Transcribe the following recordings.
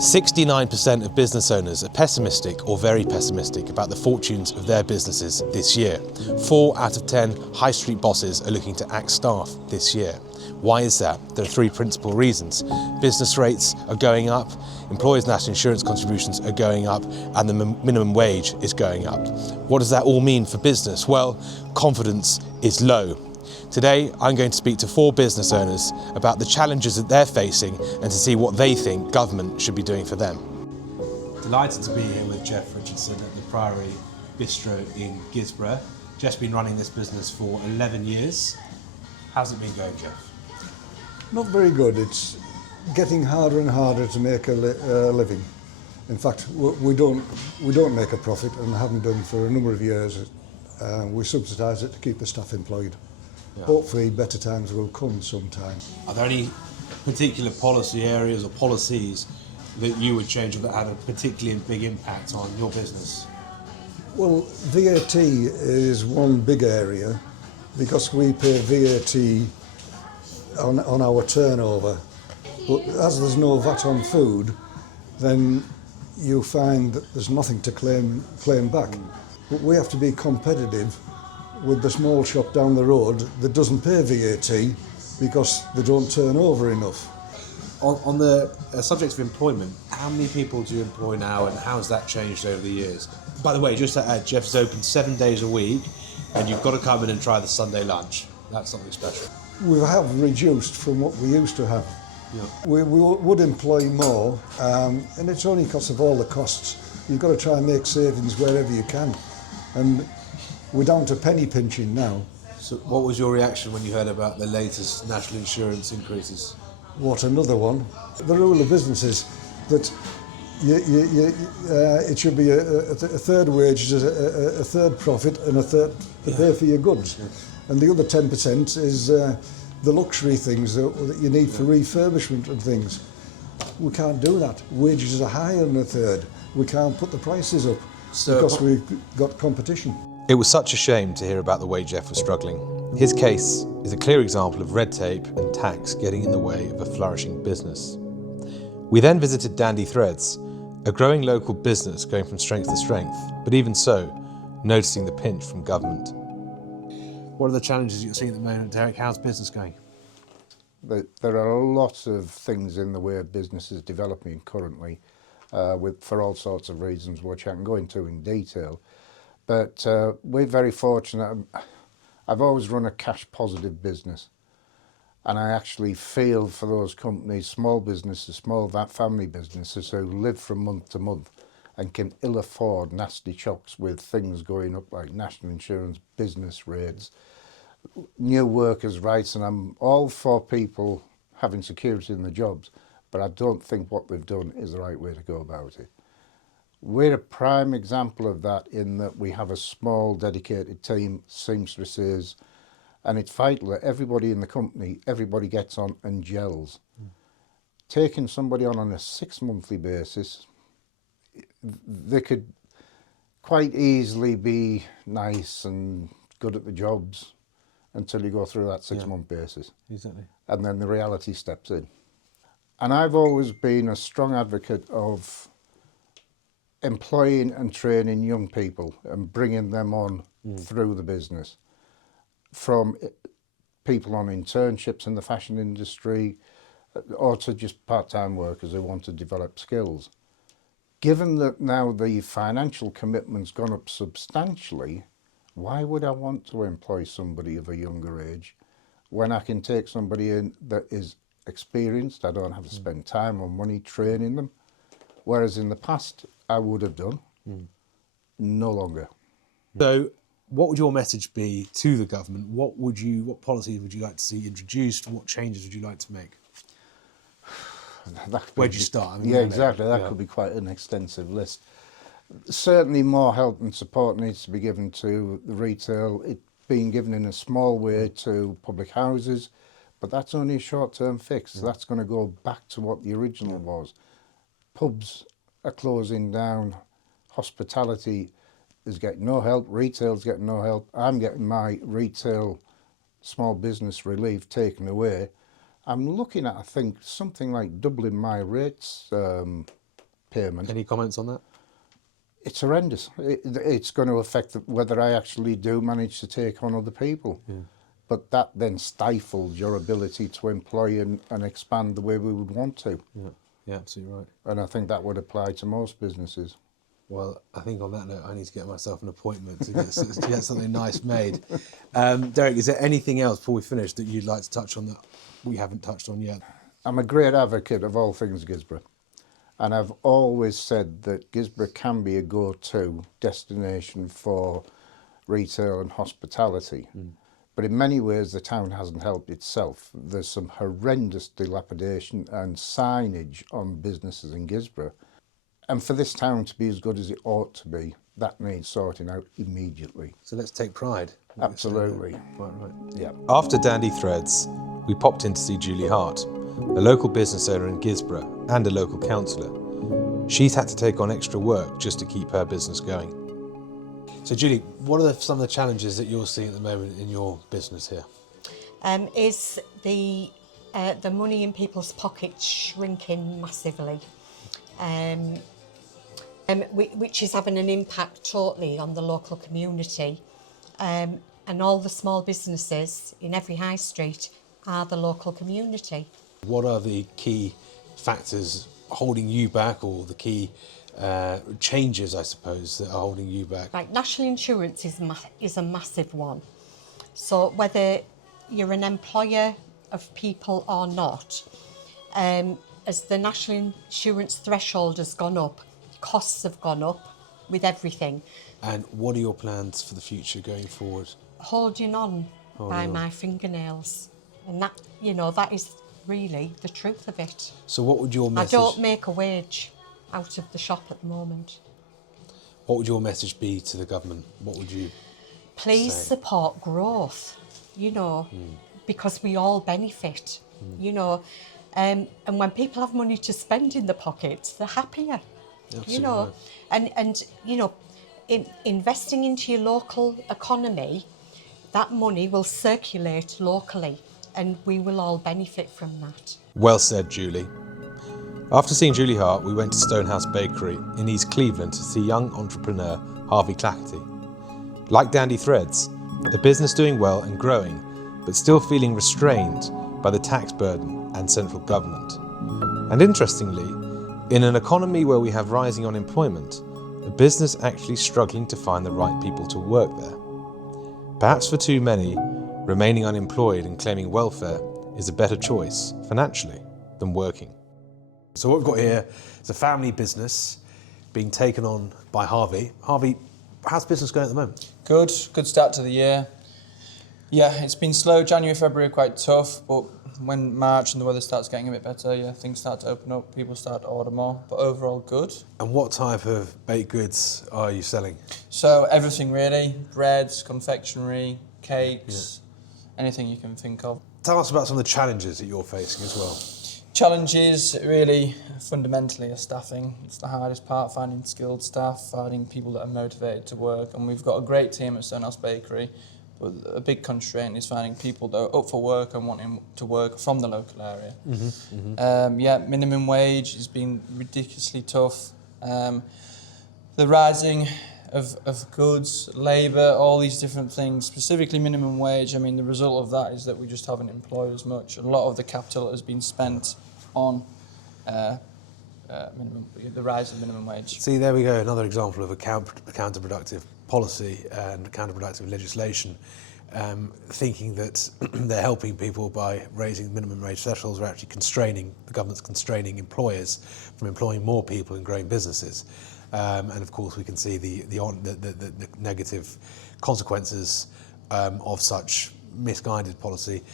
69% of business owners are pessimistic or very pessimistic about the fortunes of their businesses this year. 4 out of 10 high street bosses are looking to axe staff this year. Why is that? There are 3 principal reasons. Business rates are going up, employers' national insurance contributions are going up, and the minimum wage is going up. What does that all mean for business? Well, confidence is low. Today, I'm going to speak to 4 business owners about the challenges that they're facing and to see what they think government should be doing for them. Delighted to be here with Jeff Richardson at the Priory Bistro in Guisborough. Jeff's been running this business for 11 years. How's it been going, Jeff? Not very good. It's getting harder and harder to make a living. In fact, we don't make a profit and haven't done for a number of years. We subsidise it to keep the staff employed. Yeah. Hopefully better times will come sometime. Are there any particular policy areas or policies that you would change that had a particularly big impact on your business? Well, VAT is one big area because we pay VAT on our turnover. But as there's no VAT on food, then you find that there's nothing to claim back. But we have to be competitive with the small shop down the road that doesn't pay VAT because they don't turn over enough. On the subject of employment, how many people do you employ now and how's that changed over the years? By the way, just to add, Jeff's open 7 days a week and you've got to come in and try the Sunday lunch. That's something special. We have reduced from what we used to have. Yeah. We would employ more and it's only because of all the costs. You've got to try and make savings wherever you can. And we're down to penny pinching now. So what was your reaction when you heard about the latest national insurance increases? What, another one? The rule of business is that it should be a third wage, a third profit and a third to pay for your goods. Yeah. And the other 10% is the luxury things that you need for refurbishment and things. We can't do that. Wages are higher than a third. We can't put the prices up because we've got competition. It was such a shame to hear about the way Jeff was struggling. His case is a clear example of red tape and tax getting in the way of a flourishing business. We then visited Danby Threads, a growing local business going from strength to strength, but even so, noticing the pinch from government. What are the challenges you're seeing at the moment, Derek? How's business going? There are lots of things in the way of business is developing currently, for all sorts of reasons, which I can go into in detail. But we're very fortunate. I've always run a cash positive business and I actually feel for those companies, small businesses, small family businesses who live from month to month and can ill afford nasty shocks with things going up like national insurance, business rates, new workers' rights, and I'm all for people having security in their jobs, but I don't think what we've done is the right way to go about it. We're a prime example of that in that we have a small dedicated team, seamstresses, and it's vital that everybody in the company, everybody gets on and gels. Taking somebody on a 6-monthly basis, they could quite easily be nice and good at the jobs until you go through that 6-month basis. Exactly. And then the reality steps in. And I've always been a strong advocate of employing and training young people and bringing them on through the business, from people on internships in the fashion industry or to just part-time workers who want to develop skills. Given that now the financial commitment's gone up substantially, why would I want to employ somebody of a younger age when I can take somebody in that is experienced? I don't have to spend time or money training them, whereas in the past I would have done. No longer. So what would your message be to the government? What policies would you like to see introduced? What changes would you like to make? Where'd you start? I mean, yeah, exactly. That could be quite an extensive list. Certainly more help and support needs to be given to the retail. It being given in a small way to public houses, but that's only a short-term fix. That's going to go back to what the original was. Pubs are closing down. Hospitality is getting no help. Retail's getting no help. I'm getting my retail small business relief taken away. I'm looking at, I think, something like doubling my rates payment. Any comments on that? It's horrendous. It's going to affect whether I actually do manage to take on other people. Yeah. But that then stifles your ability to employ and expand the way we would want to. Yeah, absolutely right. And I think that would apply to most businesses. Well, I think on that note, I need to get myself an appointment to get something nice made. Derek, is there anything else before we finish that you'd like to touch on that we haven't touched on yet? I'm a great advocate of all things Guisborough. And I've always said that Guisborough can be a go-to destination for retail and hospitality. But in many ways, the town hasn't helped itself. There's some horrendous dilapidation and signage on businesses in Guisborough. And for this town to be as good as it ought to be, that needs sorting out immediately. So let's take pride. Absolutely. Right. Yeah. After Danby Threads, we popped in to see Julie Hart, a local business owner in Guisborough and a local councillor. She's had to take on extra work just to keep her business going. So Julie, what are some of the challenges that you're seeing at the moment in your business here? Is the money in people's pockets shrinking massively, which is having an impact totally on the local community, and all the small businesses in every high street are the local community. What are the key factors holding you back, or the key changes, I suppose, that are holding you back? Right, national insurance is a massive one. So whether you're an employer of people or not, as the national insurance threshold has gone up, costs have gone up with everything. And what are your plans for the future going forward? Holding on by my fingernails. And that, that is really the truth of it. So what would your message... I don't make a wage out of the shop at the moment. What would your message be to the government? What would you Please say? support growth, because we all benefit, and when people have money to spend in their pockets, they're happier, Absolutely. and investing into your local economy, that money will circulate locally and we will all benefit from that. Well said, Julie. After seeing Julie Hart, we went to Stonehouse Bakery in East Cleveland to see young entrepreneur Harvey Clackerty. Like Danby Threads, the business doing well and growing, but still feeling restrained by the tax burden and central government. And interestingly, in an economy where we have rising unemployment, a business actually struggling to find the right people to work there. Perhaps for too many, remaining unemployed and claiming welfare is a better choice financially than working. So what we've got here is a family business being taken on by Harvey. Harvey, how's business going at the moment? Good start to the year. Yeah, it's been slow. January, February are quite tough, but when March and the weather starts getting a bit better, things start to open up, people start to order more, but overall good. And what type of baked goods are you selling? So everything really, breads, confectionery, cakes, anything you can think of. Tell us about some of the challenges that you're facing as well. Challenges really fundamentally are staffing. It's the hardest part, finding skilled staff, finding people that are motivated to work, and we've got a great team at Stonehouse Bakery. But a big constraint is finding people that are up for work and wanting to work from the local area. Minimum wage has been ridiculously tough. The rising of goods, labour, all these different things, specifically minimum wage, the result of that is that we just haven't employed as much. A lot of the capital has been spent on the rise of minimum wage. See, there we go, another example of a counterproductive policy and counterproductive legislation, thinking that they're helping people by raising minimum wage thresholds, are actually the government's constraining employers from employing more people and growing businesses. And of course we can see the negative consequences of such misguided policy.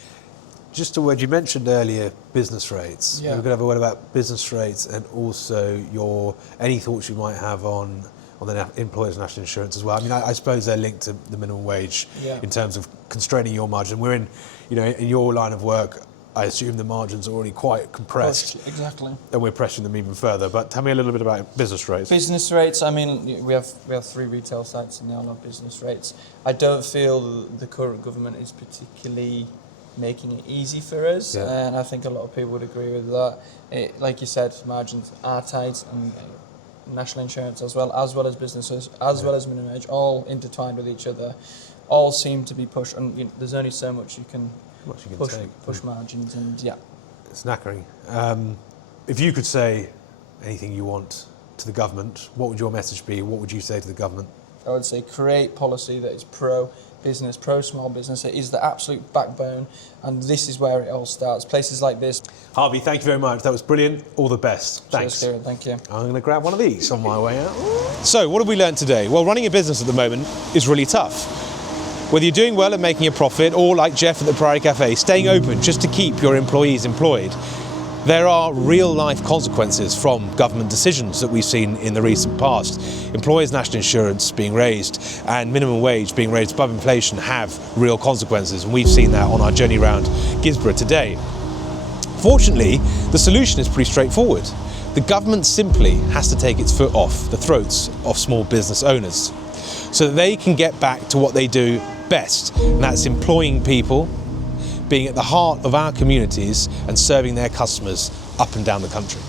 Just a word, you mentioned earlier business rates. Yeah. We're going to have a word about business rates and also any thoughts you might have on the employers' national insurance as well. I suppose they're linked to the minimum wage in terms of constraining your margin. We're in your line of work, I assume the margins are already quite compressed. Exactly. And we're pressing them even further. But tell me a little bit about business rates. Business rates, we have 3 retail sites and they all have business rates. I don't feel the current government is particularly making it easy for us, and I think a lot of people would agree with that. Like you said, margins are tight, and national insurance as well as businesses, as well as minimum wage, all intertwined with each other, all seem to be pushed, and there's only so much you can, push margins, and yeah. It's knackering. If you could say anything you want to the government, what would your message be? What would you say to the government? I would say create policy that is pro-business, pro-small business. It is the absolute backbone, and this is where it all starts. Places like this. Harvey, thank you very much. That was brilliant. All the best. Thanks. Cheers, Kieran. Thank you. I'm going to grab one of these on my way out. So, what have we learned today? Well, running a business at the moment is really tough. Whether you're doing well and making a profit, or like Jeff at the Priory Cafe, staying open just to keep your employees employed, there are real-life consequences from government decisions that we've seen in the recent past. Employers' national insurance being raised and minimum wage being raised above inflation have real consequences, and we've seen that on our journey around Guisborough today. Fortunately, the solution is pretty straightforward. The government simply has to take its foot off the throats of small business owners so that they can get back to what they do best, and that's employing people, being at the heart of our communities and serving their customers up and down the country.